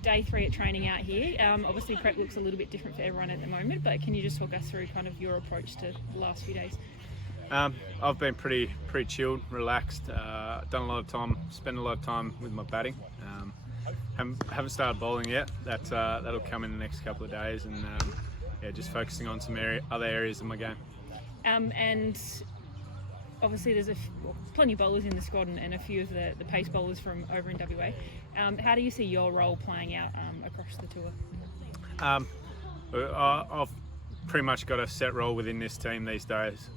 Day 3 at training out here. Obviously prep looks a little bit different for everyone at the moment, but can you just talk us through kind of your approach to the last few days? I've been pretty chilled, relaxed, done a lot of time, spent a lot of time with my batting. Haven't started bowling yet. That'll come in the next couple of days, and just focusing on some other areas of my game. And obviously there's plenty of bowlers in the squad and a few of the pace bowlers from over in WA. How do you see your role playing out across the tour? I've pretty much got a set role within this team these days.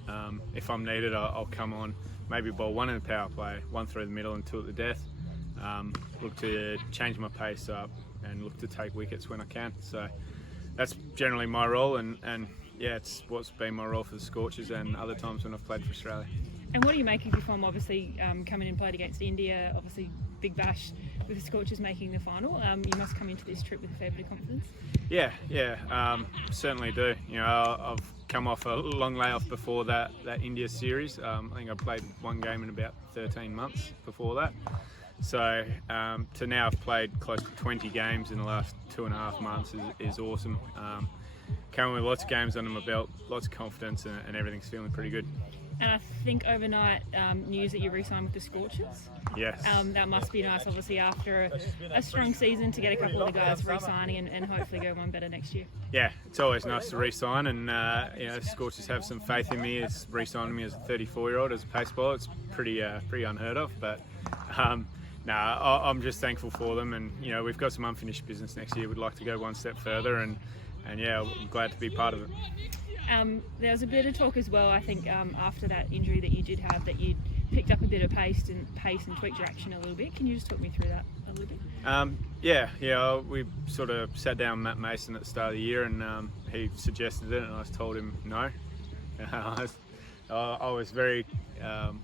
If I'm needed, I'll come on, maybe bowl one in the power play, one through the middle and two at the death. Look to change my pace up and look to take wickets when I can. So that's generally my role, and yeah, it's what's been my role for the Scorchers and other times when I've played for Australia. And what do you make of your form? Obviously, coming in and played against India, obviously big bash with the Scorchers making the final. You must come into this trip with a fair bit of confidence. Yeah, certainly do. You know, I've come off a long layoff before that India series. I think I played one game in about 13 months before that. So to now have played close to 20 games in the last 2.5 months is awesome. Coming with lots of games under my belt, lots of confidence, and everything's feeling pretty good. And I think overnight news that you re-signed with the Scorchers. Yes. That must be nice, obviously, after a strong season to get a couple of the guys re-signing and hopefully go one better next year. Yeah, it's always nice to re-sign, and the Scorchers have some faith in me. It's re-signing me as a 34-year-old as a pace bowler. It's pretty unheard of, but I'm just thankful for them, and we've got some unfinished business next year. We'd like to go one step further, and yeah, I'm glad to be part of it. There was a bit of talk as well, I think, after that injury that you did have, that you picked up a bit of pace and tweaked your action a little bit. Can you just talk me through that a little bit? Yeah. We sort of sat down with Matt Mason at the start of the year, and he suggested it, and I told him no. I was very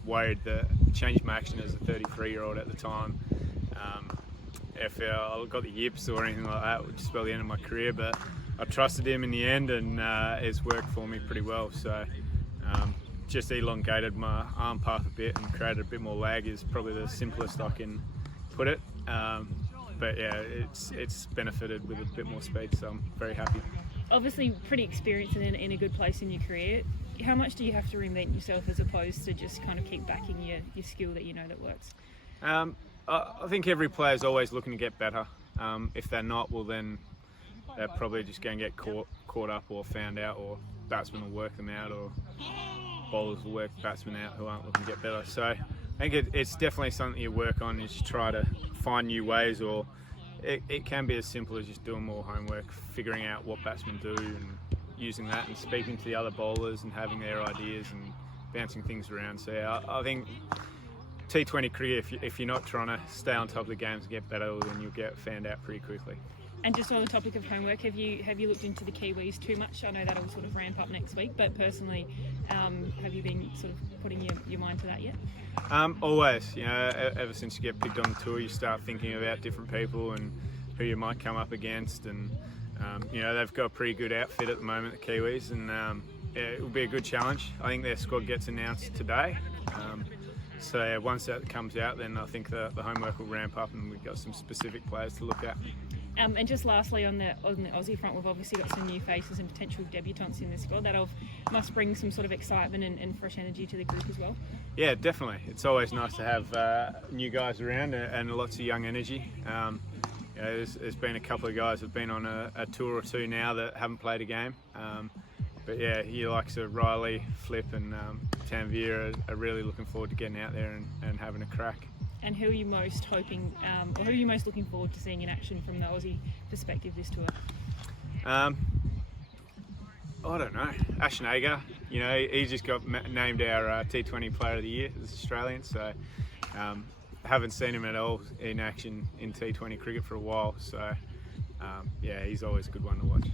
worried that changed my action as a 33-year-old at the time. If I got the yips or anything like that, it would spell the end of my career, but I trusted him in the end, and it's worked for me pretty well. So just elongated my arm path a bit and created a bit more lag is probably the simplest I can put it. But yeah, it's benefited with a bit more speed, so I'm very happy. Obviously pretty experienced and in a good place in your career. How much do you have to reinvent yourself as opposed to just kind of keep backing your skill that you know that works? I think every player is always looking to get better. If they're not, well then they're probably just going to get caught up or found out, or batsmen will work them out, or bowlers will work batsmen out who aren't looking to get better. So I think it's definitely something you work on, is try to find new ways, or it can be as simple as just doing more homework, figuring out what batsmen do and using that, and speaking to the other bowlers and having their ideas and bouncing things around. So yeah, I think T20 cricket, if you're not trying to stay on top of the games and get better, then you'll get found out pretty quickly. And just on the topic of homework, have you looked into the Kiwis too much? I know that'll sort of ramp up next week, but personally, have you been sort of putting your mind to that yet? Always. Ever since you get picked on the tour, you start thinking about different people and who you might come up against, and they've got a pretty good outfit at the moment, the Kiwis, and it will be a good challenge. I think their squad gets announced today. So yeah, once that comes out, then I think the homework will ramp up, and we've got some specific players to look at. And just lastly, on the Aussie front, we've obviously got some new faces and potential debutants in this squad that must bring some sort of excitement and fresh energy to the group as well. Yeah, definitely. It's always nice to have new guys around and lots of young energy. There's been a couple of guys that have been on a tour or two now that haven't played a game. But yeah, you likes of Riley, Flip and Tanveer are really looking forward to getting out there and having a crack. And who are you most hoping, or who are you most looking forward to seeing in action from the Aussie perspective this tour? I don't know. Ashton Agar, he just got named our T20 Player of the Year as Australian, so haven't seen him at all in action in T20 cricket for a while. So yeah, he's always a good one to watch.